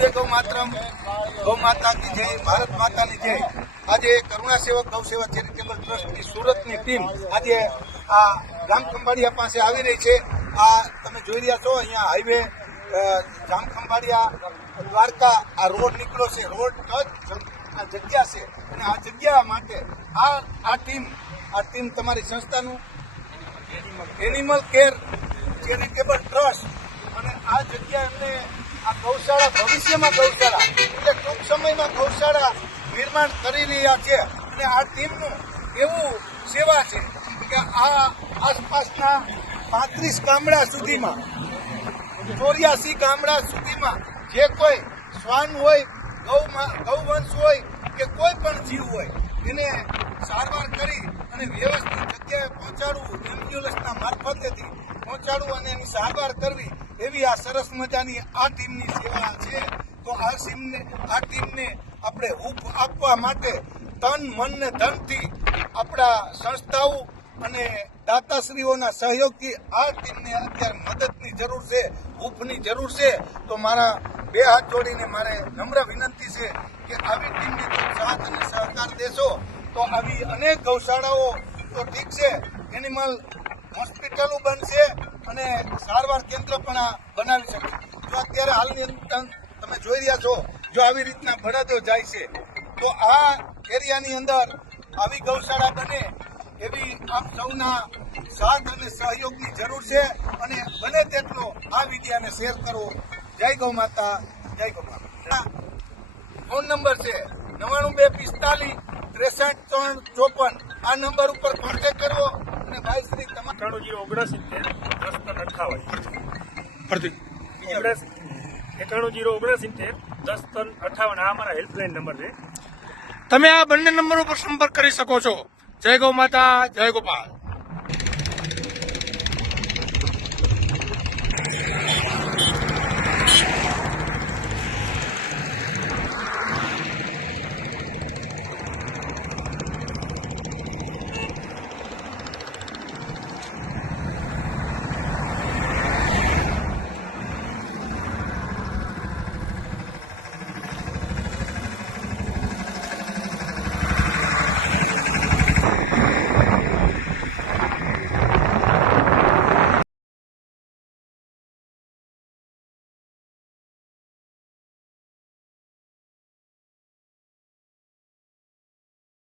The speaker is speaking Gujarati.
વંદે ગૌ માતરમ, ગૌ માતા કી જય, ભારત માતાની જય। આજે કરુણા સેવક ગૌ સેવા ચેરિટેબલ ટ્રસ્ટની સુરતની ટીમ આજે આ જામખંભાળિયા પાસે આવી રહી છે। આ તમે જોઈ રહ્યા છો, અહીંયા હાઈવે જામખંભાળિયા દ્વારકા આ રોડ નીકળ્યો છે, રોડ આ જગ્યા છે અને આ જગ્યા માટે આ ટીમ તમારી સંસ્થાનું એનિમલ કેર ચેરિટેબલ ટ્રસ્ટ અને આ જગ્યા એમને આ ગૌશાળા ભવિષ્યમાં ગૌશાળા એટલે ટૂંક સમયમાં ગૌશાળા નિર્માણ કરી રહ્યા છે અને આ ટીમનું એવું સેવા છે કે આ આસપાસના 35 ગામડા સુધીમાં 84 ગામડા સુધીમાં જે કોઈ શ્વાન હોય, ગૌવંશ હોય કે કોઈ પણ જીવ હોય એને સારવાર કરી અને વ્યવસ્થિત જગ્યાએ પહોંચાડવું, એમ્બ્યુલન્સના મારફતેથી પહોંચાડવું અને એની સારવાર કરવી એવી આ સરસ મજાની આ ટીમની સેવા છે। તો આ ટીમને આપણે હૂંફ આપવા માટે તન, મન ને ધનથી આપણા સંસ્થાઓ અને દાતાશ્રીઓના સહયોગથી આ ટીમને અત્યારે મદદની જરૂર છે, હૂંફની જરૂર છે। તો મારા બે હાથ જોડીને મારે નમ્ર વિનંતી છે કે આવી ટીમને જો સાથ અને સહકાર દેશો તો આવી અનેક ગૌશાળાઓ તો ઠીક છે, એનિમલ હોસ્પિટલો બનશે અને સારવાર કેન્દ્ર પણ બનાવી શકે। જો અત્યારે હાલની અંદર તમે જોઈ રહ્યા છો, જો આવી રીતના બળદો જાય છે તો આ એરિયાની અંદર આવી ગૌશાળા બને એવી આપ સૌના સાથ અને સહયોગની જરૂર છે અને બને તેટલો આ વિડીયાને શેર કરો। જય ગૌ માતા, જય ગૌ માતા। ફોન નંબર છે 9245 63 આ નંબર ઉપર કોન્ટેક્ટ કરવો અને ભાઈ શ્રી તમારા 9109 10 આ અમારા હેલ્પલાઇન નંબર છે। તમે આ બંને નંબર ઉપર સંપર્ક કરી શકો છો। જય ગૌ માતા, જય ગોપાલ।